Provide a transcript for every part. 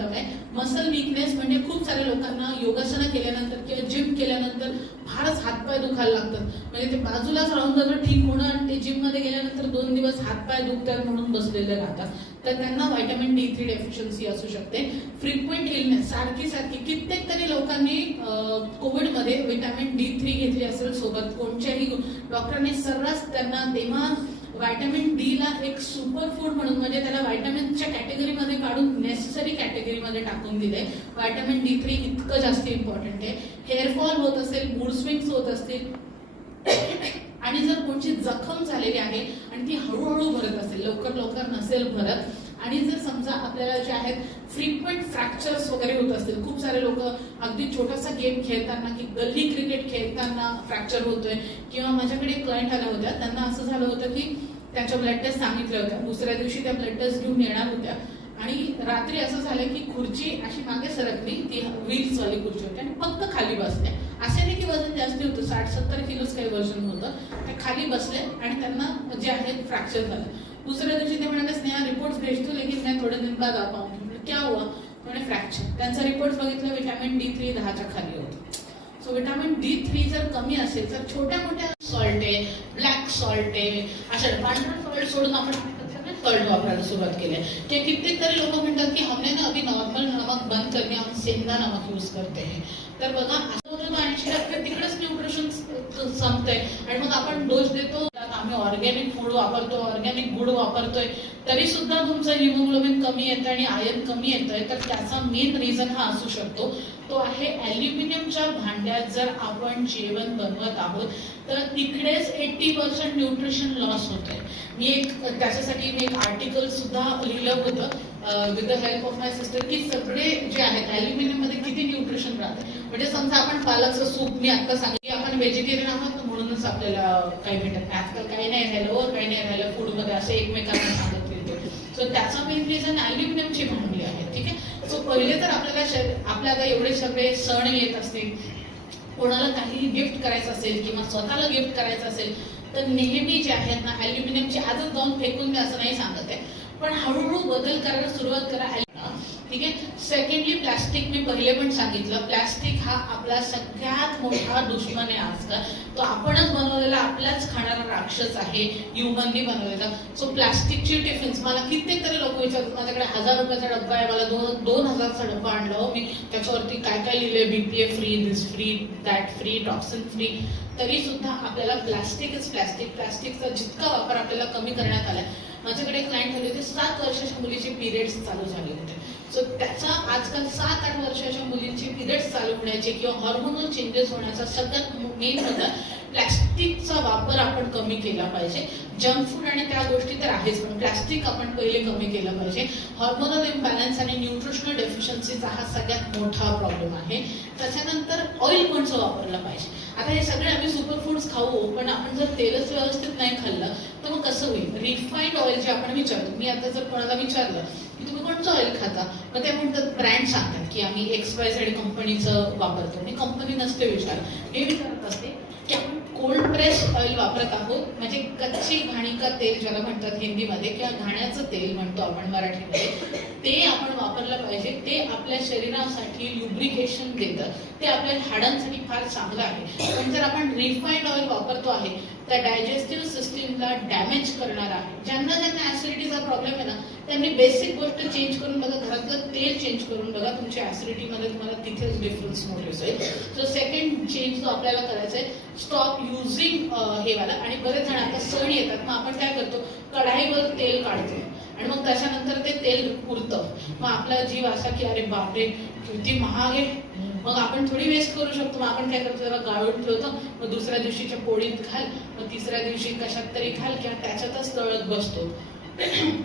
Symptom आहे. Muscle weakness म्हणजे खूप साऱ्या लोकांना योगासनं केल्यानंतर किंवा जिम केल्यानंतर फारच हातपाय दुखायला लागतात. म्हणजे ते बाजूलाच राहून जातं ठीक होणं आणि ते जिममध्ये गेल्यानंतर 2 दिवस हातपाय दुखतात म्हणून बसलेले राहतात. तर त्यांना व्हिटॅमिन D3 डेफिशियन्सी असू शकते. फ्रिक्वेंट इलनेस सारखी कित्येक तरी लोकांनी कोविडमध्ये व्हिटॅमिन D3 घेतली असेल सोबत. कोणत्याही डॉक्टरांनी सर्रास त्यांना तेव्हा व्हिटॅमिन डी ला एक सुपर फूड म्हणून म्हणजे त्याला व्हिटॅमिनच्या कॅटेगरीमध्ये काढून नेसेसरी कॅटेगरीमध्ये टाकून दिले. व्हिटॅमिन D3 इतकं जास्त इम्पॉर्टंट आहे. हेअरफॉल होत असेल, मूड स्विंग्स होत असतील आणि जर कोणची जखम झालेली आहे आणि ती हळूहळू भरत असेल, लवकर नसेल भरत, आणि जर समजा आपल्याला जे आहेत फ्रिक्वेंट फ्रॅक्चर्स वगैरे होत असतील, खूप सारे लोक अगदी छोटासा गेम खेळताना की गल्ली क्रिकेट खेळताना फ्रॅक्चर होतोय, किंवा माझ्याकडे क्लायंट आल्या होत्या, त्यांना असं झालं होतं की त्यांच्या ब्लड टेस्ट सांगितल्या होत्या, दुसऱ्या दिवशी त्या ब्लड टेस्ट घेऊन येणार होत्या आणि रात्री असं झालं की खुर्ची अशी मागे सरकली, ती व्हील्स वाली खुर्ची होती आणि फक्त खाली बसल्या. असे नाही की वजन जास्ती होतं, 60-70 किलोच काही वजन होतं, ते खाली बसले आणि त्यांना जे आहे फ्रॅक्चर झालं. दूसरे दिवशी ते म्हणाले स्नेहा रिपोर्ट्स भेजतो लेकिन मैं थोड़े दिन बाद आ पाऊंगी. क्या हुआ? म्हणे फ्रॅक्चर. त्यांचा रिपोर्ट बघितलं, व्हिटॅमिन D3 10च्या खाली होतं. सो व्हिटॅमिन D3 जर कमी असेल तर छोट्या मोठ्या सॉल्ट आहे, ब्लॅक सॉल्ट आहे, अशा पांढरा सॉल्ट सोडून आपण सॉल्ट वापरायला सुरुवात केली आहे. ते कित्येक तरी लोक म्हणतात की हमने ना अभी नॉर्मल नमक बंद करणे, हम सेंधा नमक यूज करते हैं. तर बघा असं होतं 80% तिकडेच न्यूट्रिशन संपतंय आणि मग आपण डोस देतो, आम्ही ऑर्गॅनिक फूड वापरतो, ऑर्गॅनिक गुड वापरतोय, तरी सुद्धा तुमचं हिमोग्लोबिन कमी येतं आणि आयर्न कमी येतंय. तर त्याचा मेन रिझन हा असू शकतो, तो आहे ॲल्युमिनियमच्या भांड्यात जर आपण जेवण बनवत आहोत तर तिकडेच 80% न्यूट्रिशन लॉस होतंय. त्याच्यासाठी एक आर्टिकल सुद्धा लिहिलं होतं with the help of my sister की सगळे जे आहेत ॲल्युमिनियम मध्ये किती न्यूट्रिशन राहते. म्हणजे समजा आपण पालकचं सूप, मी आता सांगितलं की आपण व्हेजिटेरियन आहोत म्हणूनच आपल्याला काही भेटत नाही, आजकाल काही नाही राहिलं काही नाही राहिलं फूडमध्ये, असे एकमेकांना सांगत फिरतो. सो त्याचा मेन रिझन ॲल्युमिनियमची भांडी आहे. ठीक आहे. सो पहिले तर आपल्याला एवढे सगळे सण येत असतील, कोणाला काही गिफ्ट करायचं असेल किंवा स्वतःला गिफ्ट करायचं असेल तर नेहमी जे आहेत ना ॲल्युमिनियमची आजच जाऊन फेकून मी असं नाही सांगत आहे, पण हळूहळू बदल करायला सुरुवात करा. ठीक आहे. सेकंडली प्लास्टिक, मी पहिले पण सांगितलं, प्लास्टिक हा आपला सगळ्यात मोठा दुश्मन आहे आजकाल. तो आपणच बनवलेला, आपलाच खाणारा राक्षस आहे, ह्युमननी बनवलेला. सो प्लास्टिकची टिफिन्स, मला कित्येक तरी लोक विचारतात, माझ्याकडे 1000 रुपयाचा डब्बा आहे, मला 2000चा डब्बा आणला हो मी, त्याच्यावरती काय काय लिहिलंय, BPA free, this free, that free, toxin free, तरी सुद्धा आपल्याला प्लास्टिक इज प्लास्टिक. प्लास्टिकचा जितका वापर आपल्याला कमी करण्यात आलाय. माझ्याकडे एक क्लायंट आले होते, 7 वर्षाच्या मुलीचे पिरियड्स चालू झाले होते. सो त्याचा आजकाल 7-8 वर्षाच्या मुलींची पिरियड्स चालू होण्याचे किंवा हॉर्मोनल चेंजेस होण्याचा सगळ्यात मेन मुद्दा प्लास्टिकचा वापर आपण कमी केला पाहिजे. जंक फूड आणि त्या गोष्टी तर आहेच, पण प्लास्टिक आपण पहिले कमी केलं पाहिजे. हॉर्मोनल इम्बॅलन्स आणि न्यूट्रिशनल डेफिशियन्सीचा हा सगळ्यात मोठा प्रॉब्लेम आहे. त्याच्यानंतर ऑइल कोणचं वापरलं पाहिजे. आता हे सगळे आम्ही सुपर फूड्स खाऊ, पण आपण जर तेलच व्यवस्थित नाही खाल्लं तर मग कसं होईल. रिफाईंड ऑइल जे आपण विचारतो, मी आता जर कोणाला विचारलं की तुम्ही कोणतं ऑइल खाता, मग ते म्हणतात ब्रँड सांगतात की आम्ही XYZ कंपनीचं वापरतो. मी कंपनी नसते विचारत, हे विचारत असते की आपण कोल्ड प्रेस ऑइल वापरत आहोत, म्हणजे कच्ची घाणी का तेल ज्याला म्हणतात हिंदीमध्ये, किंवा घाण्याचं तेल म्हणतो आपण मराठीमध्ये, ते आपण वापरलं पाहिजे. ते आपल्या शरीरासाठी ल्युब्रिकेशन देतं, ते आपल्या हाडांसाठी फार चांगलं आहे. पण जर आपण रिफाईंड ऑइल वापरतो आहे त्या डायजेस्टिव्ह सिस्टीमला डॅमेज करणार आहे. ज्यांना ऍसिडिटीचा प्रॉब्लेम आहे ना, त्यांनी बेसिक गोष्ट चेंज करून बघा, घरातलं तेल चेंज करून बघा, तुमच्या ऍसिडिटीमध्ये तुम्हाला तिथेच डिफरन्स नोटीस होईल. सो सेकंड चेंज जो आपल्याला करायचा आहे, स्टॉप युझिंग हे वाला. आणि बरेच जण आता सण येतात, मग आपण काय करतो, कढाईवर तेल काढतो आणि मग त्याच्यानंतर ते तेल उरतं, मग आपला जीव असा की अरे बापरे किती महाग आहे, मग आपण थोडी वेस्ट करू शकतो. मग आपण काय करतो, जरा गाळून ठेवतो, मग दुसऱ्या दिवशीच्या पोळीत घाल, मग तिसऱ्या दिवशी कशात तरी घाल, किंवा त्याच्यातच तळत बसतो.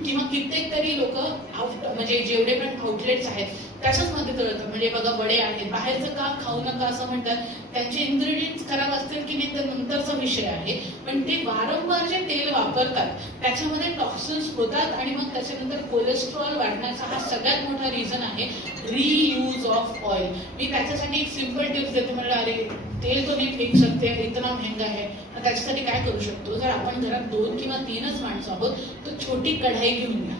किंवा कित्येक तरी लोक म्हणजे जेवढे पण आउटलेट्स आहेत त्याच्याच मध्ये तळतात. म्हणजे बघा वडे आहेत, बाहेरचं का खाऊ नका असं म्हणतात, त्यांचे इन्ग्रेडियंट्स खराब असतील की नाही तर नंतरचा विषय आहे, पण ते वारंवार जे तेल वापरतात त्याच्यामध्ये टॉक्सिन्स होतात आणि मग त्याच्यानंतर कोलेस्ट्रॉल वाढण्याचा हा सगळ्यात मोठा रिझन आहे रियूज ऑफ ऑइल. मी त्याच्यासाठी एक सिंपल टिप्स देते, म्हणलं अरे तेल तो नाही फेक सकते, इतना महंगा आहे, त्याच्यासाठी काय करू शकतो. जर आपण घरात 2 किंवा 3च माणसं आहोत तर छोटी कढाई घेऊन घ्या,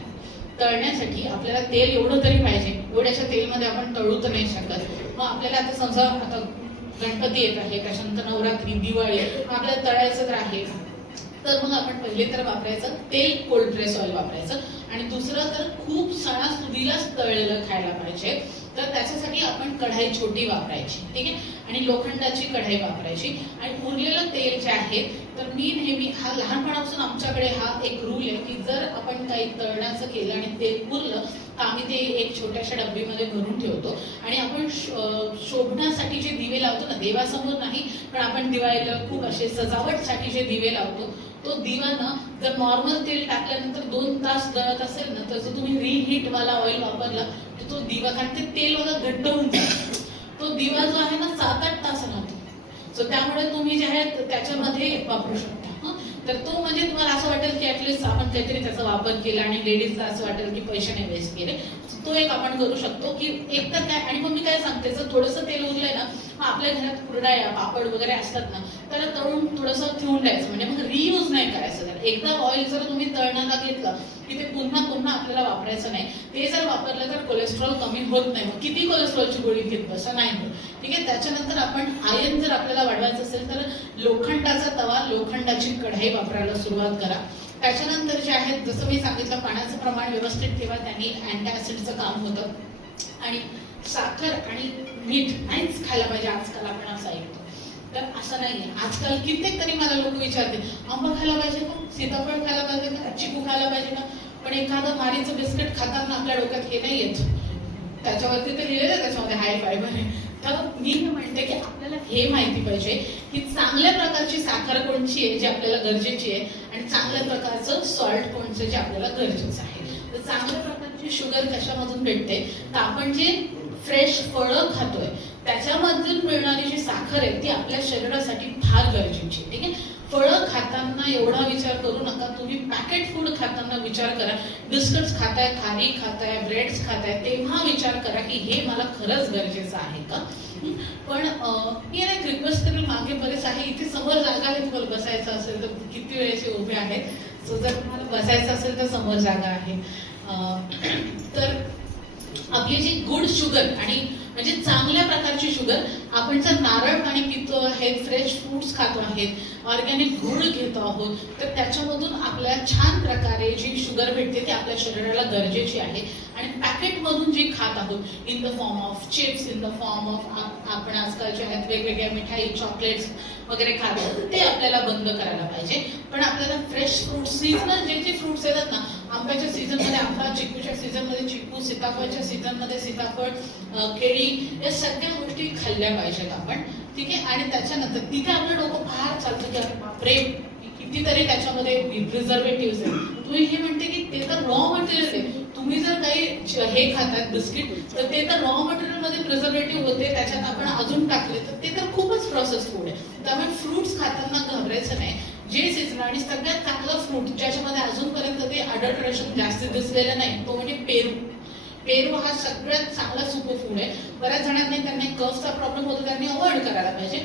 तळण्यासाठी आपल्याला तेल एवढं तरी पाहिजे. एवढ्याशा तेलमध्ये आपण तळू तर नाही शकत. मग आपल्याला आता समजा आता गणपती येत आहे, त्याच्यानंतर नवरात्री, दिवाळी, आपल्याला तळायचं तर आहे, तर मग आपण पहिले तर वापरायचं तेल, कोल्ड प्रेस ऑइल वापरायचं. आणि दुसरं तर खूप सणासुदीलाच तळलेलं खायला पाहिजे, तर त्याच्यासाठी आपण कढाई छोटी वापरायची, ठीक आहे. आणि लोखंडाची कढाई वापरायची. आणि उरलेलं तेल जे आहे, तर मी नेहमी हा लहानपणापासून आमच्याकडे हा एक रूल आहे की जर आपण काही तळण्याचं केलं आणि तेल उरलं तर आम्ही ते एक छोट्याशा डब्बीमध्ये भरून ठेवतो. आणि आपण शोभण्यासाठी जे दिवे लावतो ना, देवासमोर नाही, पण आपण दिवाळीला खूप असे सजावटसाठी जे दिवे लावतो, तो दिवा ना जर नॉर्मल तेल टाकल्यानंतर 2 तास जळत असेल ना, तर जर तुम्ही रिहीट वाला ऑइल वापरला तर तो दिवा, कारण ते तेल वगैरे घट्ट होऊन जातो, तो दिवा जो आहे ना 7-8 तास राहतो. सो त्यामुळे तुम्ही जे आहे त्याच्यामध्ये वापरू शकता. तर तो म्हणजे तुम्हाला असं वाटेल की ऍटलिस्ट आपण काहीतरी त्याचा वापर केला आणि लेडीजला असं वाटेल की पैसे नाही वेस्ट केले. तो एक आपण करू शकतो की एकतर काय. आणि मग मी काय सांगते, जर थोडंसं तेल उरलंय ना, आपल्या घरात कुरडया, पापड वगैरे असतात ना, त्याला तळून थोडंसं ठेवून द्यायचं, म्हणजे मग रियूज नाही करायचं. तर एकदा ऑइल जर तुम्ही तळण्याला घेतलं की ते पुन्हा पुन्हा आपल्याला वापरायचं नाही. ते जर वापरलं तर कोलेस्ट्रॉल कमी होत नाही, मग किती कोलेस्ट्रॉलची गोळी घेत बसा, नाही होत, ठीक आहे. त्याच्यानंतर आपण आयर्न जर आपल्याला वाढवायचं असेल तर लोखंडाचा तवा, लोखंडाची कढाई वापरायला सुरुवात करा. त्याच्यानंतर जे आहे, जसं मी सांगितलं, पाण्याचं प्रमाण व्यवस्थित ठेवा, त्यांनी अँटीऍसिडचं काम होतं. आणि साखर आणि मीठ नाहीच खायला पाहिजे आजकाल, आपण असं ऐकतो. तर असं नाहीये. आजकाल कित्येक तरी मला लोक विचारते, आंबा खायला पाहिजे का, सीताफळ खायला पाहिजे का, चिकू खायला पाहिजे का. पण एखादं मारीचं बिस्किट खाताना आपल्या डोक्यात हे नाही येत, त्याच्यावरती ते लिहिलेलं, त्याच्यामध्ये हाय फायबर आहे. तर मी म्हणते की आपल्याला हे माहिती पाहिजे की चांगल्या प्रकारची साखर कोणची आहे जी आपल्याला गरजेची आहे, आणि चांगल्या प्रकारचं सॉल्ट कोणचं जे आपल्याला गरजेचं आहे. तर चांगल्या प्रकारची शुगर कशामधून भेटते, तर आपण जे फ्रेश फळं खातोय त्याच्यामधून मिळणारी जी साखर आहे ती आपल्या शरीरासाठी फार गरजेची आहे, ठीक आहे. फळं खाताना एवढा विचार करू नका. तुम्ही पॅकेट फूड खाताना विचार करा. बिस्किट्स खाताय, खारी खाताय, ब्रेड्स खाताय, तेव्हा विचार करा की हे मला खरंच गरजेचं आहे का. पण मी एक रिक्वेस्ट करेल, मागे बरेच आहे, इथे समोर जागा आहे, तुम्हाला बसायचं असेल तर किती वेळेचे उभे आहेत. सो जर तुम्हाला बसायचं असेल तर समोर जागा आहे. तर आपली जी गुड शुगर आणि म्हणजे चांगल्या प्रकारची शुगर, आपण जर नारळ पाणी पितो आहे, फ्रेश फ्रूट्स खातो आहेत, ऑर्गॅनिक गुळ घेतो आहोत, तर त्याच्यामधून आपल्याला छान प्रकारे जी शुगर भेटते ती आपल्या शरीराला गरजेची आहे. आणि पॅकेटमधून जी खात आहोत in the form of chips, in the form of आपण आजकाल जे आहेत वेगवेगळ्या मिठाई, चॉकलेट्स वगैरे खातो, ते आपल्याला बंद करायला पाहिजे. पण आपल्याला फ्रेश फ्रूट, सीजनल जे जे फ्रूट्स येतात ना, आंब्याच्या सीझनमध्ये आंबा, चिकूच्या सीझनमध्ये चिकू, सीताफळच्या सीझनमध्ये सीताफळ, केळी, या सगळ्या गोष्टी खाल्ल्या पाहिजेत आपण, ठीक आहे. आणि त्याच्यानंतर तिथे आपलं डोकं फार चालतं की अरे बापरे, कितीतरी त्याच्यामध्ये प्रिझर्वेटिव्ह आहे. तुम्ही हे म्हणते की ते तर रॉ मटेरियल आहे. तुम्ही जर काही हे खातात बिस्किट, तर ते तर रॉ मटेरियल मध्ये प्रिझर्वेटिव्ह होते, त्याच्यात आपण अजून टाकले तर ते तर खूपच प्रोसेस फूड आहे. त्यामुळे फ्रुट्स खाताना घाबरायचं नाही. जे सीझन आणि सगळ्यात चांगलं फ्रूट ज्याच्यामध्ये अजूनपर्यंत ते अडल्ट्रेशन जास्त दिसलेलं नाही, तो म्हणजे पेरू. पेरू हा सगळ्यात चांगला सुपर फूड आहे. बऱ्याच जणांनी त्यांना कफचा प्रॉब्लेम होतो, त्यांनी अवॉइड करायला पाहिजे.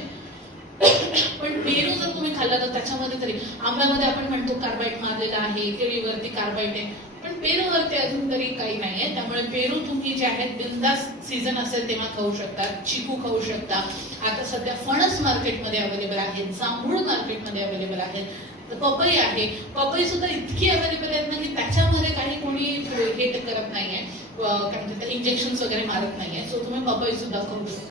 पण पेरू जर तुम्ही खाल्ला तर त्याच्यामध्ये तरी, आंब्यामध्ये आपण म्हणतो कार्बाईड मारलेला आहे, केळीवरती कार्बाईड आहे, पण पेरूवरती अजून तरी काही नाहीये. त्यामुळे पेरू तुम्ही जे आहेत बिंदास सीझन असेल तेव्हा खाऊ शकता. चिकू खाऊ शकता. आता सध्या फणस मार्केटमध्ये अवेलेबल आहेत, जांभूळ मार्केटमध्ये अवेलेबल आहेत, तर पपई आहे. पपई सुद्धा इतकी अवेलेबल आहेत ना की त्याच्यामध्ये काही कोणी हे करत नाहीये, काय म्हणतात, इंजेक्शन वगैरे मारत नाहीये. सो तुम्ही पपई सुद्धा खाऊ शकता.